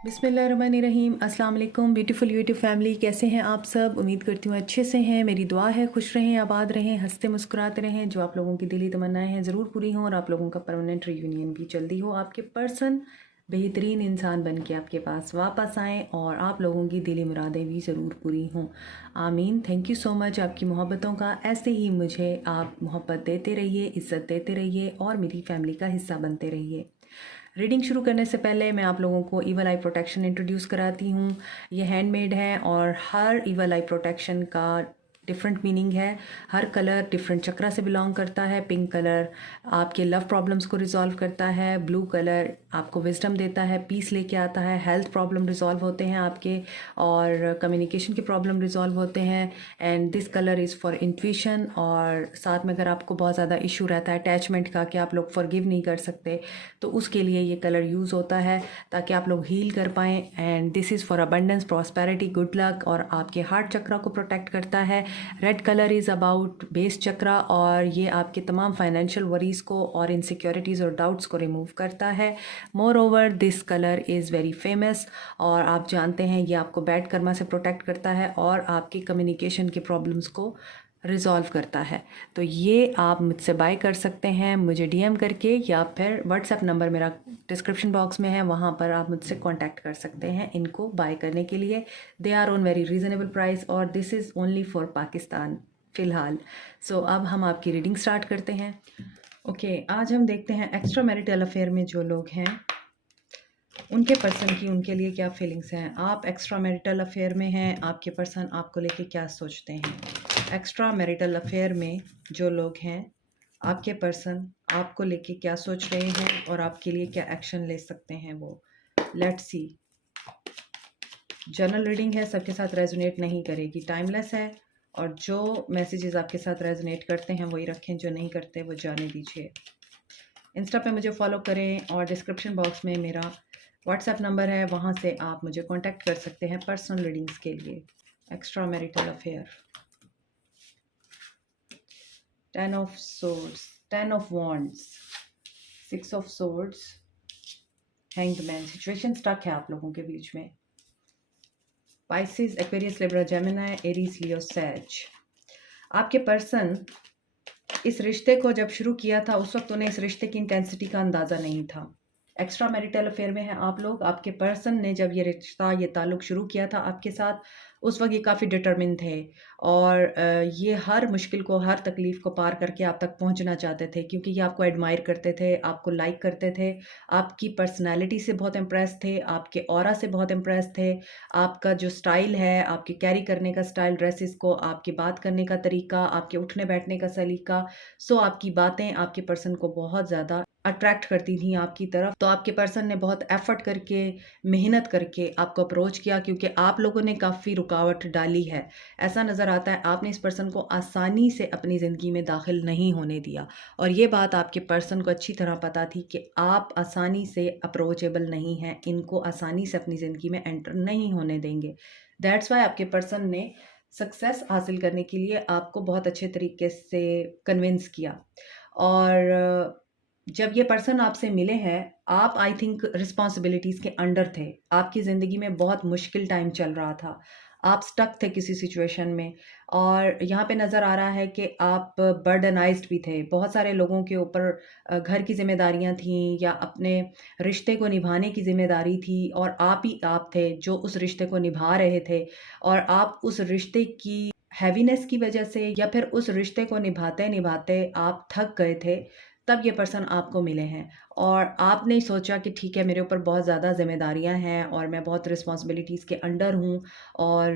बिस्मिल्लाहिर्रहमानिर्रहीम। अस्सलाम वालेकुम ब्यूटीफुल यूट्यूब फैमिली, कैसे हैं आप सब? उम्मीद करती हूँ अच्छे से हैं। मेरी दुआ है खुश रहें, आबाद रहें, हंसते मुस्कुराते रहें। जो आप लोगों की दिली तमन्नाएं हैं ज़रूर पूरी हों और आप लोगों का परमानेंट रीयूनियन भी जल्दी हो। आपके पर्सन बेहतरीन इंसान बन के आपके पास वापस आएँ और आप लोगों की दिली मुरादें भी ज़रूर पूरी हों। आमीन। थैंक यू सो मच आपकी मोहब्बतों का। ऐसे ही मुझे आप मोहब्बत देते रहिए, इज़्ज़त देते रहिए और मेरी फैमिली का हिस्सा बनते रहिए। रीडिंग शुरू करने से पहले मैं आप लोगों को ईवल आई प्रोटेक्शन इंट्रोड्यूस कराती हूँ। ये हैंडमेड है और हर ईवल आई प्रोटेक्शन का डिफरेंट मीनिंग है। हर कलर डिफरेंट चक्रा से बिलोंग करता है। पिंक कलर आपके लव प्रॉब्लम्स को रिजॉल्व करता है। ब्लू कलर आपको विजडम देता है, पीस लेके आता है। हेल्थ प्रॉब्लम रिजॉल्व होते हैं आपके और कम्युनिकेशन के प्रॉब्लम रिजॉल्व होते हैं। And this colour is for intuition. और साथ में अगर आपको बहुत ज़्यादा इशू रहता है अटैचमेंट का कि आप लोग फॉरगिव नहीं कर सकते, तो उसके लिए ये कलर यूज़ होता है ताकि आप लोग हील कर पाएँ। And this is for abundance, prosperity, good luck और आपके हार्ट चक्रा को प्रोटेक्ट करता है। Red colour is about base chakra और ये आपके तमाम फाइनेंशियल वरीज़ को और इनसिक्योरिटीज़ और डाउट्स को रिमूव करता है। More over this colour is very famous और आप जानते हैं ये आपको बैड कर्मा से प्रोटेक्ट करता है और आपकी कम्युनिकेशन के प्रॉब्लम्स को रिज़ॉल्व करता है। तो ये आप मुझसे बाय कर सकते हैं मुझे डीएम करके, या फिर व्हाट्सएप नंबर मेरा डिस्क्रिप्शन बॉक्स में है, वहाँ पर आप मुझसे कांटेक्ट कर सकते हैं इनको बाय करने के लिए। They are on very reasonable price और this is only for Pakistan फ़िलहाल। सो अब हम आपकी रीडिंग स्टार्ट करते हैं। ओके, आज हम देखते हैं एक्स्ट्रा मैरिटल अफेयर में जो लोग हैं उनके पर्सन की, उनके लिए क्या फीलिंग्स हैं। आप एक्स्ट्रा मैरिटल अफेयर में हैं, आपके पर्सन आपको लेके क्या सोचते हैं। एक्स्ट्रा मैरिटल अफेयर में जो लोग हैं, आपके पर्सन आपको लेके क्या सोच रहे हैं और आपके लिए क्या एक्शन ले सकते हैं वो। Let's see. जनरल रीडिंग है, सबके साथ रेजोनेट नहीं करेगी, टाइमलेस है और जो मैसेजेस आपके साथ रेजोनेट करते हैं वही रखें, जो नहीं करते वो जाने दीजिए। इंस्टा पे मुझे फॉलो करें और डिस्क्रिप्शन बॉक्स में मेरा व्हाट्सएप नंबर है, वहाँ से आप मुझे कांटेक्ट कर सकते हैं पर्सनल रीडिंग्स के लिए। Extra marital affair, 10 of swords, 10 of wands, 6 of swords, hanged man. Situation stuck है आप लोगों के बीच में। Pisces, Aquarius, Libra, Gemini, Aries, Leo, Sag. आपके पर्सन इस रिश्ते को जब शुरू किया था उस वक्त उन्हें इस रिश्ते की इंटेंसिटी का अंदाज़ा नहीं था। एक्स्ट्रा मैरिटल अफेयर में है आप लोग। आपके पर्सन ने जब ये रिश्ता, ये ताल्लुक़ शुरू किया था आपके साथ, उस वक्त ये काफ़ी डिटरमिन थे और ये हर मुश्किल को, हर तकलीफ़ को पार करके आप तक पहुंचना चाहते थे क्योंकि ये आपको एडमायर करते थे, आपको लाइक करते थे, आपकी पर्सनैलिटी से बहुत इम्प्रेस थे, आपके ऑरा से बहुत इम्प्रेस थे, आपका जो स्टाइल है, आपके कैरी करने का स्टाइल, ड्रेसेस को, आपकी बात करने का तरीका, आपके उठने बैठने का सलीका, सो आपकी बातें आपके पर्सन को बहुत ज़्यादा अट्रैक्ट करती थी आपकी तरफ। तो आपके पर्सन ने बहुत एफर्ट करके, मेहनत करके आपको अप्रोच किया क्योंकि आप लोगों ने काफ़ी रुकावट डाली है। ऐसा नज़र आता है आपने इस पर्सन को आसानी से अपनी ज़िंदगी में दाखिल नहीं होने दिया और ये बात आपके पर्सन को अच्छी तरह पता थी कि आप आसानी से अप्रोचेबल नहीं हैं, इनको आसानी से अपनी ज़िंदगी में एंटर नहीं होने देंगे। दैट्स वाई आपके पर्सन ने सक्सेस हासिल करने के लिए आपको बहुत अच्छे तरीके से कन्विंस किया। और जब ये पर्सन आपसे मिले हैं, आप आई थिंक रिस्पॉन्सिबिलिटीज़ के अंडर थे। आपकी ज़िंदगी में बहुत मुश्किल टाइम चल रहा था, आप स्टक थे किसी सिचुएशन में और यहाँ पे नज़र आ रहा है कि आप बर्डनाइज्ड भी थे। बहुत सारे लोगों के ऊपर घर की ज़िम्मेदारियाँ थीं या अपने रिश्ते को निभाने की ज़िम्मेदारी थी और आप ही आप थे जो उस रिश्ते को निभा रहे थे और आप उस रिश्ते की हैवीनेस की वजह से या फिर उस रिश्ते को निभाते-निभाते आप थक गए थे। तब ये पर्सन आपको मिले हैं और आपने सोचा कि ठीक है, मेरे ऊपर बहुत ज़्यादा ज़िम्मेदारियाँ हैं और मैं बहुत रिस्पॉन्सिबिलिटीज़ के अंडर हूँ और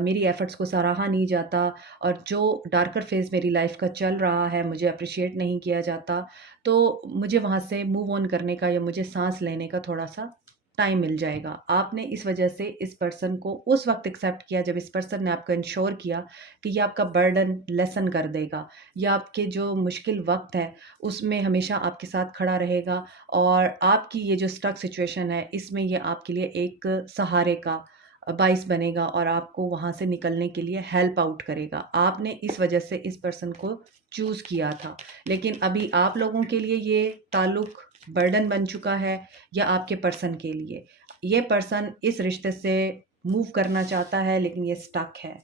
मेरी एफ़र्ट्स को सराहा नहीं जाता और जो डार्कर फ़ेज़ मेरी लाइफ़ का चल रहा है, मुझे एप्रिशिएट नहीं किया जाता। तो मुझे वहाँ से मूव ऑन करने का या मुझे साँस लेने का थोड़ा-सा टाइम मिल जाएगा। आपने इस वजह से इस पर्सन को उस वक़्त एक्सेप्ट किया जब इस पर्सन ने आपको इंश्योर किया कि ये आपका बर्डन लेसन कर देगा या आपके जो मुश्किल वक़्त है उसमें हमेशा आपके साथ खड़ा रहेगा और आपकी ये जो स्टक सिचुएशन है इसमें ये आपके लिए एक सहारे का बाइस बनेगा और आपको वहाँ से निकलने के लिए हेल्प आउट करेगा। आपने इस वजह से इस पर्सन को चूज़ किया था। लेकिन अभी आप लोगों के लिए ये ताल्लुक़ बर्डन बन चुका है या आपके पर्सन के लिए ये पर्सन इस रिश्ते से मूव करना चाहता है लेकिन ये स्टक है।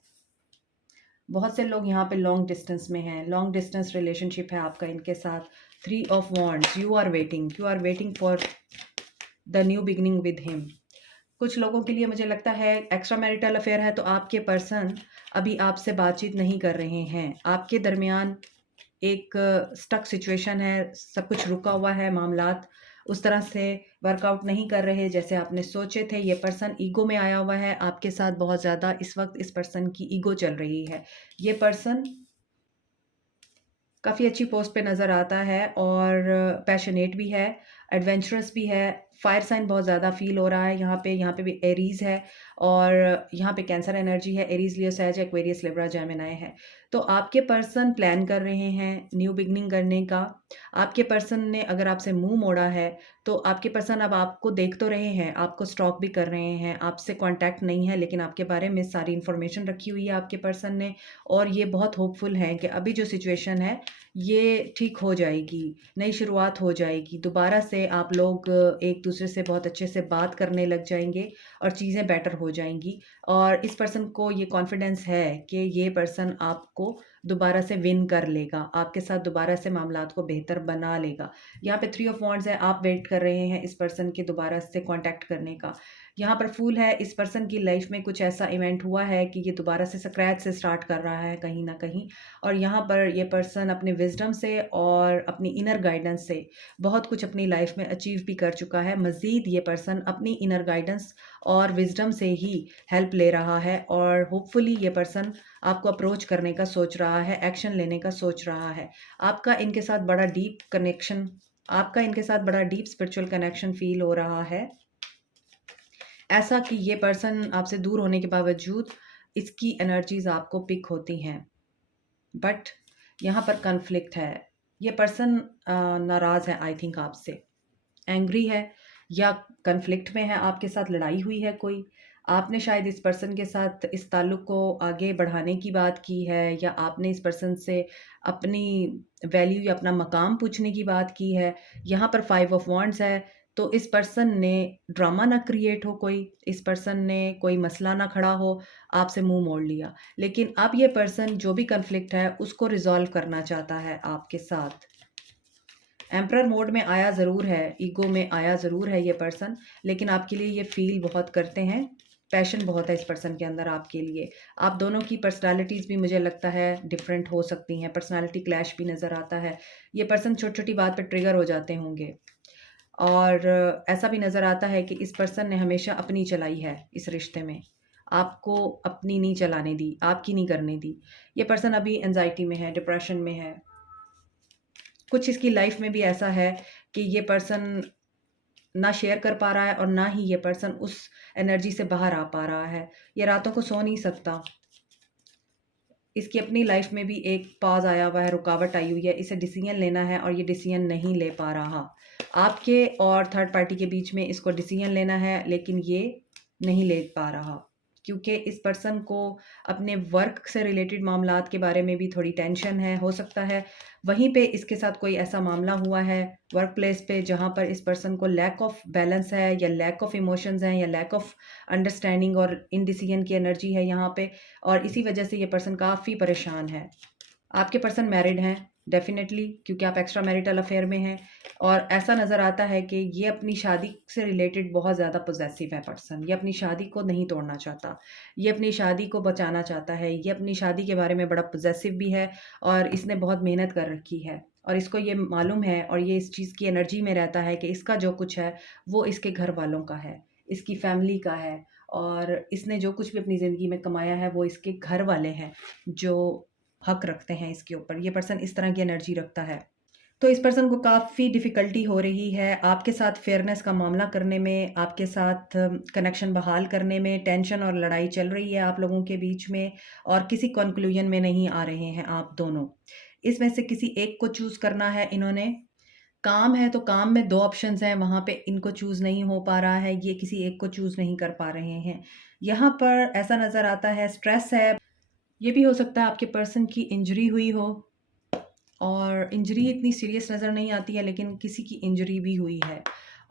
बहुत से लोग यहाँ पे लॉन्ग डिस्टेंस में हैं, लॉन्ग डिस्टेंस रिलेशनशिप है आपका इनके साथ। 3 of wands, you are waiting for the new beginning with him. कुछ लोगों के लिए मुझे लगता है एक्स्ट्रा मैरिटल अफेयर है तो आपके पर्सन अभी आपसे बातचीत नहीं कर रहे हैं। आपके दरमियान एक स्टक सिचुएशन है, सब कुछ रुका हुआ है, मामलात उस तरह से वर्कआउट नहीं कर रहे जैसे आपने सोचे थे। ये पर्सन ईगो में आया हुआ है आपके साथ बहुत ज़्यादा। इस वक्त इस पर्सन की ईगो चल रही है। ये पर्सन काफ़ी अच्छी पोस्ट पे नज़र आता है और पैशनेट भी है, एडवेंचरस भी है। फायर साइन बहुत ज़्यादा फील हो रहा है यहाँ पे भी एरीज़ है और यहाँ पे कैंसर एनर्जी है। एरीज़, लियो, सैज, एक्वेरियस, लिब्रा, जेमिनी है। तो आपके पर्सन प्लान कर रहे हैं न्यू बिगनिंग करने का। आपके पर्सन ने अगर आपसे मुंह मोड़ा है तो आपके पर्सन अब आपको देख तो रहे हैं, आपको स्टॉक भी कर रहे हैं, आपसे कांटेक्ट नहीं है लेकिन आपके बारे में सारी इन्फॉर्मेशन रखी हुई है आपके पर्सन ने। और ये बहुत होपफुल है कि अभी जो सिचुएशन है ये ठीक हो जाएगी, नई शुरुआत हो जाएगी। दोबारा से आप लोग एक दूसरे से बहुत अच्छे से बात करने लग जाएंगे और चीज़ें बेटर हो जाएंगी। और इस पर्सन को ये कॉन्फिडेंस है कि ये पर्सन आपको दोबारा से विन कर लेगा, आपके साथ दोबारा से मामलात को बेहतर बना लेगा। यहाँ पे 3 ऑफ वॉन्ड्स है, आप वेट कर रहे हैं इस पर्सन के दोबारा से कांटेक्ट करने का। यहाँ पर फूल है, इस पर्सन की लाइफ में कुछ ऐसा इवेंट हुआ है कि ये दोबारा से स्क्रैच से स्टार्ट कर रहा है कहीं ना कहीं। और यहाँ पर ये पर्सन अपने विजडम से और अपनी इनर गाइडेंस से बहुत कुछ अपनी लाइफ में अचीव भी कर चुका है। मज़ीद ये पर्सन अपनी इनर गाइडेंस और विजडम से ही हेल्प ले रहा है और होपफुली ये पर्सन आपको अप्रोच करने का सोच रहा है, एक्शन लेने का सोच रहा है। आपका इनके साथ बड़ा डीप कनेक्शन, आपका इनके साथ बड़ा डीप स्पिरिचुअल कनेक्शन फील हो रहा है। ऐसा कि ये पर्सन आपसे दूर होने के बावजूद इसकी एनर्जीज आपको पिक होती हैं। बट यहाँ पर कन्फ्लिक्ट है। ये पर्सन नाराज़ है आई थिंक आपसे, एंग्री है या कन्फ्लिक्ट में है, आपके साथ लड़ाई हुई है कोई। आपने शायद इस पर्सन के साथ इस ताल्लुक़ को आगे बढ़ाने की बात की है या आपने इस पर्सन से अपनी वैल्यू या अपना मकाम पूछने की बात की है। यहाँ पर 5 ऑफ वॉन्ड्स है तो इस पर्सन ने ड्रामा ना क्रिएट हो, कोई इस पर्सन ने कोई मसला ना खड़ा हो, आपसे मुंह मोड़ लिया। लेकिन अब ये पर्सन जो भी कन्फ्लिक्ट है उसको रिजॉल्व करना चाहता है आपके साथ। एम्परर मोड में आया ज़रूर है, ईगो में आया ज़रूर है ये पर्सन, लेकिन आपके लिए ये फील बहुत करते हैं। पैशन बहुत है इस पर्सन के अंदर आपके लिए। आप दोनों की पर्सनालिटीज़ भी मुझे लगता है डिफरेंट हो सकती हैं, पर्सनालिटी क्लैश भी नज़र आता है। ये पर्सन छोटी छोटी बात पर ट्रिगर हो जाते होंगे और ऐसा भी नज़र आता है कि इस पर्सन ने हमेशा अपनी चलाई है इस रिश्ते में, आपको अपनी नहीं चलाने दी, आपकी नहीं करने दी। ये पर्सन अभी एंजाइटी में है, डिप्रेशन में है। कुछ इसकी लाइफ में भी ऐसा है कि ये पर्सन ना शेयर कर पा रहा है और ना ही ये पर्सन उस एनर्जी से बाहर आ पा रहा है। ये रातों को सो नहीं सकता। इसकी अपनी लाइफ में भी एक पॉज आया हुआ है, रुकावट आई हुई है, इसे डिसीजन लेना है और ये डिसीजन नहीं ले पा रहा। आपके और थर्ड पार्टी के बीच में इसको डिसीजन लेना है लेकिन ये नहीं ले पा रहा क्योंकि इस पर्सन को अपने वर्क से रिलेटेड मामलात के बारे में भी थोड़ी टेंशन है। हो सकता है वहीं पे इसके साथ कोई ऐसा मामला हुआ है वर्क प्लेस पे जहाँ पर इस पर्सन को लैक ऑफ बैलेंस है या लैक ऑफ इमोशंस हैं या लैक ऑफ अंडरस्टैंडिंग और इनडिसीजन की एनर्जी है यहाँ पे, और इसी वजह से ये पर्सन काफ़ी परेशान है। आपके पर्सन मैरिड हैं डेफिनेटली, क्योंकि आप एक्स्ट्रा मैरिटल अफेयर में हैं और ऐसा नज़र आता है कि ये अपनी शादी से रिलेटेड बहुत ज़्यादा पॉजेसिव है पर्सन। ये अपनी शादी को नहीं तोड़ना चाहता, ये अपनी शादी को बचाना चाहता है, ये अपनी शादी के बारे में बड़ा पॉजेसिव भी है और इसने बहुत मेहनत कर रखी है और इसको ये मालूम है और ये इस चीज़ की एनर्जी में रहता है कि इसका जो कुछ है वो इसके घर वालों का है, इसकी फैमिली का है और इसने जो कुछ भी अपनी ज़िंदगी में कमाया है वो इसके घर वाले हैं जो हक रखते हैं इसके ऊपर। ये पर्सन इस तरह की एनर्जी रखता है। तो इस पर्सन को काफ़ी डिफ़िकल्टी हो रही है आपके साथ फेयरनेस का मामला करने में, आपके साथ कनेक्शन बहाल करने में। टेंशन और लड़ाई चल रही है आप लोगों के बीच में और किसी कंक्लूजन में नहीं आ रहे हैं आप दोनों। इसमें से किसी एक को चूज़ करना है इन्होंने। काम है तो काम में 2 ऑप्शंस हैं, वहाँ पे इनको चूज़ नहीं हो पा रहा है, ये किसी एक को चूज़ नहीं कर पा रहे हैं। यहाँ पर ऐसा नज़र आता है स्ट्रेस है। ये भी हो सकता है आपके पर्सन की इंजरी हुई हो और इंजरी इतनी सीरियस नज़र नहीं आती है, लेकिन किसी की इंजरी भी हुई है।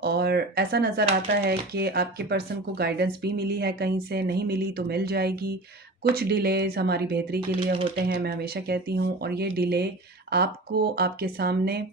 और ऐसा नज़र आता है कि आपके पर्सन को गाइडेंस भी मिली है कहीं से, नहीं मिली तो मिल जाएगी। कुछ डिलेज़ हमारी बेहतरी के लिए होते हैं, मैं हमेशा कहती हूँ, और ये डिले आपको आपके सामने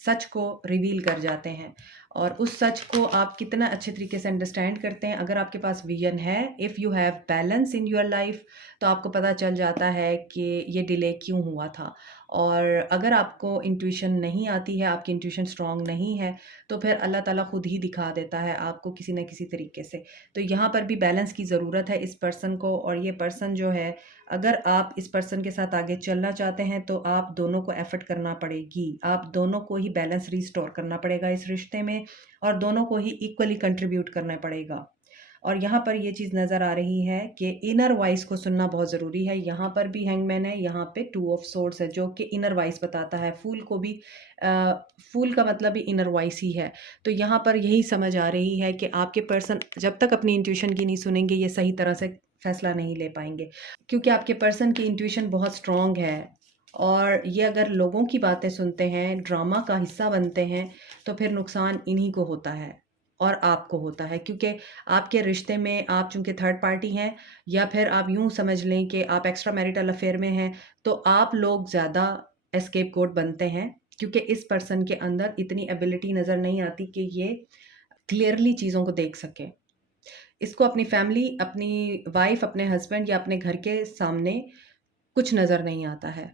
सच को रिवील कर जाते हैं। और उस सच को आप कितना अच्छे तरीके से अंडरस्टैंड करते हैं, अगर आपके पास विजन है, if you have balance in your life, तो आपको पता चल जाता है कि ये डिले क्यों हुआ था। और अगर आपको इंट्यूशन नहीं आती है, आपकी इंट्यूशन स्ट्रांग नहीं है, तो फिर अल्लाह ताला खुद ही दिखा देता है आपको किसी न किसी तरीके से। तो यहाँ पर भी बैलेंस की ज़रूरत है इस पर्सन को। और ये पर्सन जो है, अगर आप इस पर्सन के साथ आगे चलना चाहते हैं, तो आप दोनों को एफर्ट करना पड़ेगी। आप दोनों को ही बैलेंस रिस्टोर करना पड़ेगा इस रिश्ते में, और दोनों को ही इक्वली कंट्रीब्यूट करना पड़ेगा। और यहाँ पर ये चीज़ नज़र आ रही है कि इनर वॉइस को सुनना बहुत ज़रूरी है। यहाँ पर भी हैंगमैन है, यहाँ पे टू ऑफ सोर्ड्स है, जो कि इनर वॉइस बताता है। फूल को भी फूल का मतलब भी इनर वॉइस ही है। तो यहाँ पर यही समझ आ रही है कि आपके पर्सन जब तक अपनी इंट्यूशन की नहीं सुनेंगे, ये सही तरह से फैसला नहीं ले पाएंगे, क्योंकि आपके पर्सन की इंट्यूशन बहुत स्ट्रॉन्ग है। और ये अगर लोगों की बातें सुनते हैं, ड्रामा का हिस्सा बनते हैं, तो फिर नुकसान इन्हीं को होता है और आपको होता है। क्योंकि आपके रिश्ते में आप चूँकि थर्ड पार्टी हैं, या फिर आप यूँ समझ लें कि आप एक्स्ट्रा मैरिटल अफेयर में हैं, तो आप लोग ज़्यादा एस्केपगोट बनते हैं, क्योंकि इस पर्सन के अंदर इतनी एबिलिटी नज़र नहीं आती कि ये क्लियरली चीज़ों को देख सके। इसको अपनी फैमिली, अपनी वाइफ, अपने हस्बैंड या अपने घर के सामने कुछ नज़र नहीं आता है।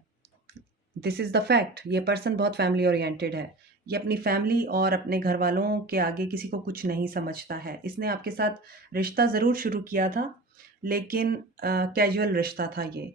This is the fact. ये पर्सन बहुत फैमिली ओरिएंटेड है। ये अपनी फैमिली और अपने घर वालों के आगे किसी को कुछ नहीं समझता है। इसने आपके साथ रिश्ता ज़रूर शुरू किया था, लेकिन कैजुअल रिश्ता था ये।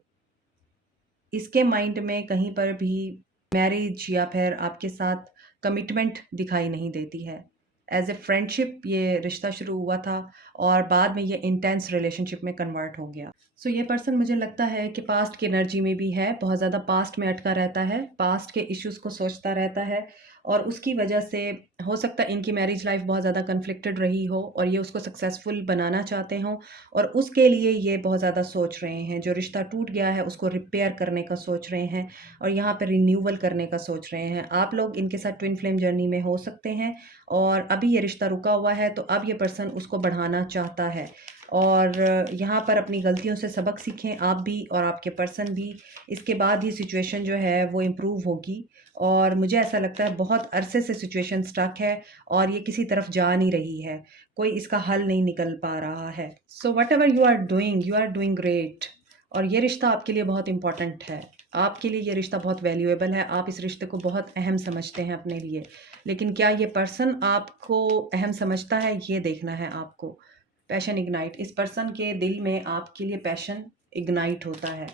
इसके माइंड में कहीं पर भी मैरिज या फिर आपके साथ कमिटमेंट दिखाई नहीं देती है। एज़ ए फ्रेंडशिप ये रिश्ता शुरू हुआ था, और बाद में ये इंटेंस रिलेशनशिप में कन्वर्ट हो गया। सो ये पर्सन मुझे लगता है कि पास्ट की एनर्जी में भी है, बहुत ज़्यादा पास्ट में अटका रहता है, पास्ट के इश्यूज़ को सोचता रहता है, और उसकी वजह से हो सकता है इनकी मैरिज लाइफ बहुत ज़्यादा कन्फ्लिक्टेड रही हो, और ये उसको सक्सेसफुल बनाना चाहते हों, और उसके लिए ये बहुत ज़्यादा सोच रहे हैं। जो रिश्ता टूट गया है उसको रिपेयर करने का सोच रहे हैं, और यहाँ पर रिन्यूअल करने का सोच रहे हैं। आप लोग इनके साथ ट्विन फ्लेम जर्नी में हो सकते हैं, और अभी ये रिश्ता रुका हुआ है, तो अब ये पर्सन उसको बढ़ाना चाहता है। और यहाँ पर अपनी गलतियों से सबक सीखें, आप भी और आपके पर्सन भी। इसके बाद ही सिचुएशन जो है वो इम्प्रूव होगी। और मुझे ऐसा लगता है बहुत अरसे से सिचुएशन स्टक है, और ये किसी तरफ जा नहीं रही है, कोई इसका हल नहीं निकल पा रहा है। So whatever you are doing great. और ये रिश्ता आपके लिए बहुत इंपॉर्टेंट है, आपके लिए ये रिश्ता बहुत वैल्यूएबल है, आप इस रिश्ते को बहुत अहम समझते हैं अपने लिए। लेकिन क्या ये पर्सन आपको अहम समझता है, ये देखना है आपको। पैशन इग्नाइट, इस पर्सन के दिल में आपके लिए पैशन इग्नाइट होता है।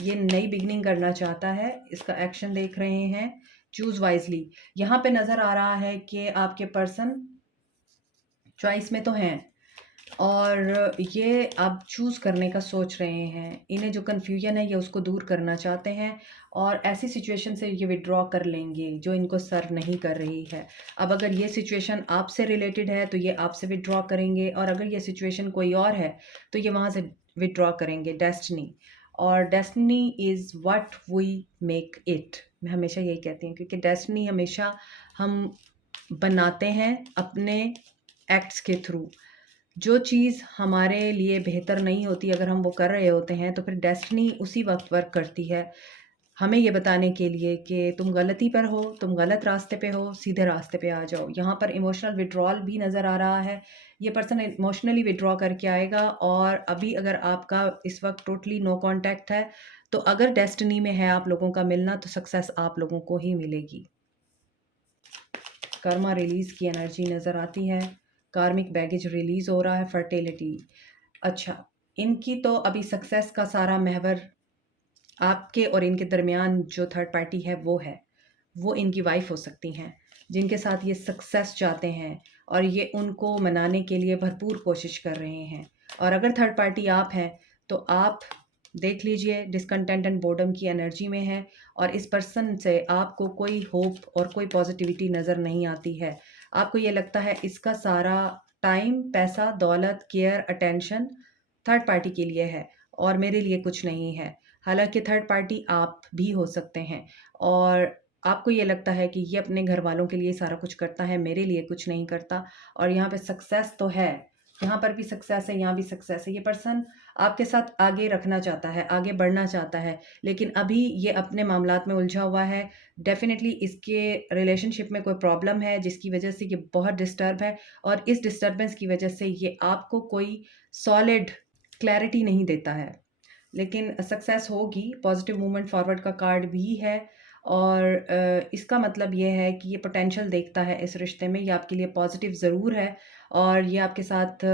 ये नई बिगनिंग करना चाहता है, इसका एक्शन देख रहे हैं। चूज वाइजली, यहाँ पे नज़र आ रहा है कि आपके पर्सन चॉइस में तो हैं, और ये अब चूज़ करने का सोच रहे हैं। इन्हें जो कन्फ्यूजन है ये उसको दूर करना चाहते हैं, और ऐसी सिचुएशन से ये विड्रॉ कर लेंगे जो इनको सर्व नहीं कर रही है। अब अगर ये सिचुएशन आपसे रिलेटेड है तो ये आपसे विड्रॉ करेंगे, और अगर ये सिचुएशन कोई और है तो ये वहाँ से विड्रॉ करेंगे। डेस्टिनी, और destiny is what we make it. मैं हमेशा यही कहती हूँ, क्योंकि डेस्टिनी हमेशा हम बनाते हैं अपने एक्ट्स के थ्रू। जो चीज़ हमारे लिए बेहतर नहीं होती, अगर हम वो कर रहे होते हैं, तो फिर डेस्टिनी उसी वक्त वर्क करती है, हमें ये बताने के लिए कि तुम गलती पर हो, तुम गलत रास्ते पे हो, सीधे रास्ते पे आ जाओ। यहाँ पर इमोशनल विड्रॉल भी नज़र आ रहा है। ये पर्सन इमोशनली विड्रॉ करके आएगा, और अभी अगर आपका इस वक्त टोटली नो कांटेक्ट है, तो अगर डेस्टिनी में है आप लोगों का मिलना, तो सक्सेस आप लोगों को ही मिलेगी। कर्मा रिलीज़ की एनर्जी नज़र आती है, कार्मिक बैगेज रिलीज़ हो रहा है, फर्टिलिटी। अच्छा, इनकी तो अभी सक्सेस का सारा महवर आपके और इनके दरमियान जो थर्ड पार्टी है वो इनकी वाइफ हो सकती हैं, जिनके साथ ये सक्सेस चाहते हैं, और ये उनको मनाने के लिए भरपूर कोशिश कर रहे हैं। और अगर थर्ड पार्टी आप हैं, तो आप देख लीजिए डिसकंटेंट एंड बोर्डम की एनर्जी में है, और इस पर्सन से आपको कोई होप और कोई पॉजिटिविटी नज़र नहीं आती है। आपको ये लगता है इसका सारा टाइम, पैसा, दौलत, केयर, अटेंशन थर्ड पार्टी के लिए है, और मेरे लिए कुछ नहीं है। हालांकि थर्ड पार्टी आप भी हो सकते हैं, और आपको ये लगता है कि ये अपने घर वालों के लिए सारा कुछ करता है, मेरे लिए कुछ नहीं करता। और यहाँ पे सक्सेस तो है, यहाँ पर भी सक्सेस है, यहाँ भी सक्सेस है। ये पर्सन आपके साथ आगे रखना चाहता है, आगे बढ़ना चाहता है, लेकिन अभी ये अपने मामलात में उलझा हुआ है। डेफिनेटली इसके रिलेशनशिप में कोई प्रॉब्लम है जिसकी वजह से ये बहुत डिस्टर्ब है, और इस डिस्टर्बेंस की वजह से ये आपको कोई सॉलिड क्लैरिटी नहीं देता है। लेकिन सक्सेस होगी, पॉजिटिव मूवमेंट फॉरवर्ड का कार्ड भी है, और इसका मतलब ये है कि ये पोटेंशियल देखता है इस रिश्ते में, ये आपके लिए पॉजिटिव ज़रूर है, और ये आपके साथ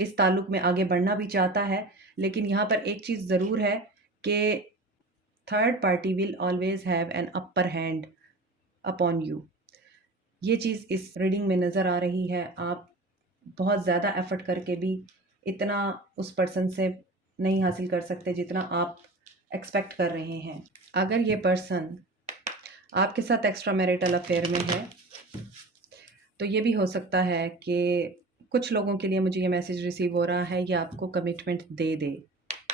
इस ताल्लुक में आगे बढ़ना भी चाहता है। लेकिन यहाँ पर एक चीज़ ज़रूर है कि third party will always have an upper hand upon you. ये चीज़ इस रीडिंग में नज़र आ रही है। आप बहुत ज़्यादा एफर्ट करके भी इतना उस पर्सन से नहीं हासिल कर सकते जितना आप एक्सपेक्ट कर रहे हैं। अगर ये पर्सन आपके साथ एक्स्ट्रा मैरिटल अफेयर में है, तो ये भी हो सकता है कि कुछ लोगों के लिए मुझे ये मैसेज रिसीव हो रहा है, ये आपको कमिटमेंट दे दे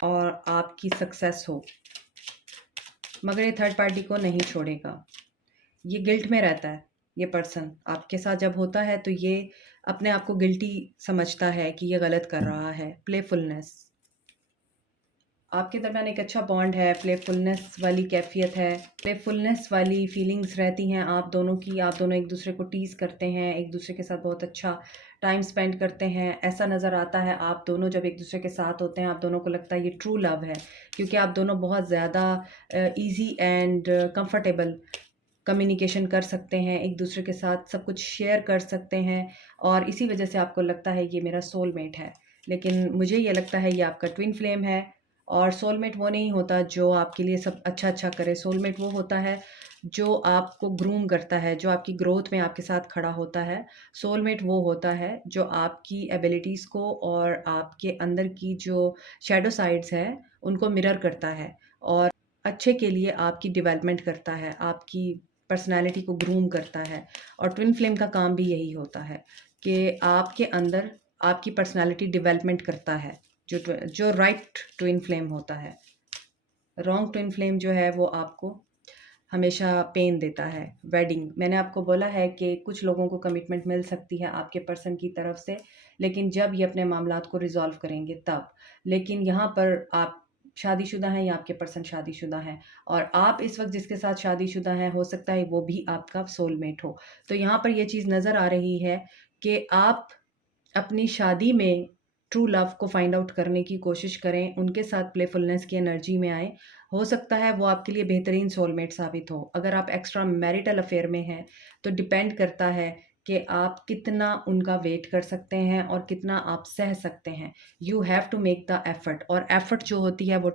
और आपकी सक्सेस हो, मगर ये थर्ड पार्टी को नहीं छोड़ेगा। ये गिल्ट में रहता है। ये पर्सन आपके साथ जब होता है तो ये अपने आप को गिल्टी समझता है कि ये गलत कर रहा है। प्लेफुलनेस, आपके दरमियान एक अच्छा बॉन्ड है, प्लेफुलनेस वाली कैफियत है, प्लेफुलनेस वाली फीलिंग्स रहती हैं आप दोनों की। आप दोनों एक दूसरे को टीज़ करते हैं, एक दूसरे के साथ बहुत अच्छा टाइम स्पेंड करते हैं। ऐसा नज़र आता है आप दोनों जब एक दूसरे के साथ होते हैं, आप दोनों को लगता है ये ट्रू लव है, क्योंकि आप दोनों बहुत ज़्यादा ईजी एंड कंफर्टेबल कम्युनिकेशन कर सकते हैं, एक दूसरे के साथ सब कुछ शेयर कर सकते हैं, और इसी वजह से आपको लगता है ये मेरा सोलमेट है। लेकिन मुझे ये लगता है ये आपका ट्विन फ्लेम है, और सोलमेट वो नहीं होता जो आपके लिए सब अच्छा अच्छा करे। सोलमेट वो होता है जो आपको ग्रूम करता है, जो आपकी ग्रोथ में आपके साथ खड़ा होता है। सोलमेट वो होता है जो आपकी एबिलिटीज़ को और आपके अंदर की जो शैडो साइड्स हैं उनको मिरर करता है, और अच्छे के लिए आपकी डेवलपमेंट करता है, आपकी पर्सनैलिटी को ग्रूम करता है। और ट्विन फ्लेम का काम भी यही होता है कि आपके अंदर आपकी पर्सनैलिटी डेवलपमेंट करता है। जो राइट ट्विन फ्लेम होता है, रॉन्ग ट्विन फ्लेम जो है वो आपको हमेशा पेन देता है। वेडिंग, मैंने आपको बोला है कि कुछ लोगों को कमिटमेंट मिल सकती है आपके पर्सन की तरफ से, लेकिन जब ये अपने मामलात को रिजॉल्व करेंगे तब। लेकिन यहाँ पर आप शादीशुदा हैं या आपके पर्सन शादीशुदा हैं, और आप इस वक्त जिसके साथ शादीशुदा हैं हो सकता है वो भी आपका सोलमेट हो। तो यहाँ पर ये चीज़ नज़र आ रही है कि आप अपनी शादी में ट्रू लव को फाइंड आउट करने की कोशिश करें, उनके साथ प्लेफुलनेस की एनर्जी में आएँ। हो सकता है वो आपके लिए बेहतरीन सोलमेट साबित हो। अगर आप एक्स्ट्रा मैरिटल अफेयर में हैं तो डिपेंड करता है कि आप कितना उनका वेट कर सकते हैं और कितना आप सह सकते हैं। You have to make the effort, और एफर्ट जो होती है वो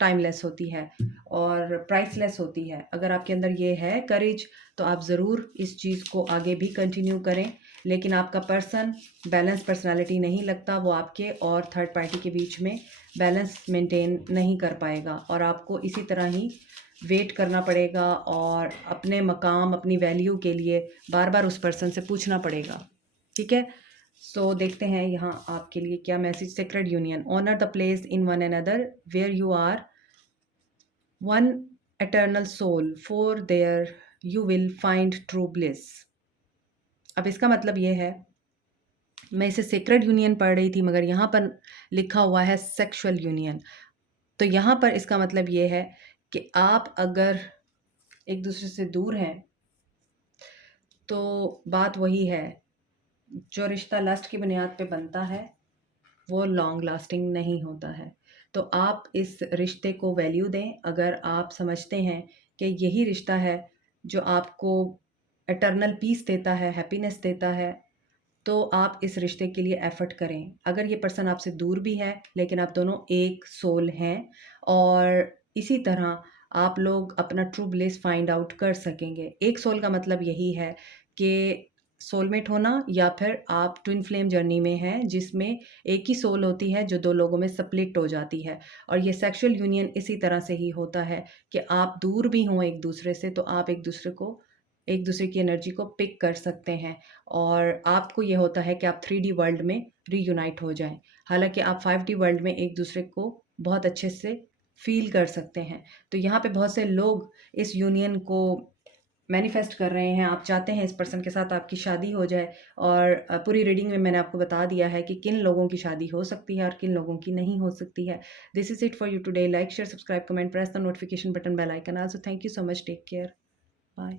टाइमलेस होती है और प्राइसलेस होती है। अगर आपके अंदर ये है करेज तो आप ज़रूर इस चीज़ को आगे भी कंटिन्यू करें। लेकिन आपका पर्सन बैलेंस पर्सनालिटी नहीं लगता, वो आपके और थर्ड पार्टी के बीच में बैलेंस मेंटेन नहीं कर पाएगा, और आपको इसी तरह ही वेट करना पड़ेगा और अपने मकाम अपनी वैल्यू के लिए बार बार उस पर्सन से पूछना पड़ेगा। ठीक है, सो देखते हैं यहाँ आपके लिए क्या message. Sacred union, honour the place in one another where you are one eternal soul, for there you will find true bliss. अब इसका मतलब ये है, मैं इसे सेक्रेड यूनियन पढ़ रही थी मगर यहाँ पर लिखा हुआ है सेक्सुअल यूनियन। तो यहाँ पर इसका मतलब ये है कि आप अगर एक दूसरे से दूर हैं तो बात वही है, जो रिश्ता लस्ट की बुनियाद पे बनता है वो लॉन्ग लास्टिंग नहीं होता है। तो आप इस रिश्ते को वैल्यू दें। अगर आप समझते हैं कि यही रिश्ता है जो आपको एटर्नल पीस देता है, हैप्पीनेस देता है, तो आप इस रिश्ते के लिए एफ़र्ट करें। अगर ये पर्सन आपसे दूर भी है लेकिन आप दोनों एक सोल हैं, और इसी तरह आप लोग अपना ट्रू ब्लिस फाइंड आउट कर सकेंगे। एक सोल का मतलब यही है कि सोलमेट होना, या फिर आप ट्विन फ्लेम जर्नी में हैं जिसमें एक ही सोल होती है जो दो लोगों में स्प्लिट हो जाती है। और ये सेक्सुअल यूनियन इसी तरह से ही होता है कि आप दूर भी हों एक दूसरे से तो आप एक दूसरे की एनर्जी को पिक कर सकते हैं, और आपको ये होता है कि आप 3D वर्ल्ड में रीयूनाइट हो जाएं। हालांकि आप 5D वर्ल्ड में एक दूसरे को बहुत अच्छे से फील कर सकते हैं। तो यहाँ पे बहुत से लोग इस यूनियन को मैनिफेस्ट कर रहे हैं। आप चाहते हैं इस पर्सन के साथ आपकी शादी हो जाए, और पूरी रीडिंग में मैंने आपको बता दिया है कि किन लोगों की शादी हो सकती है और किन लोगों की नहीं हो सकती है। This is it for you today. Like, share, subscribe, comment, press the notification button, bell icon. Also thank you so much. Take care. Bye.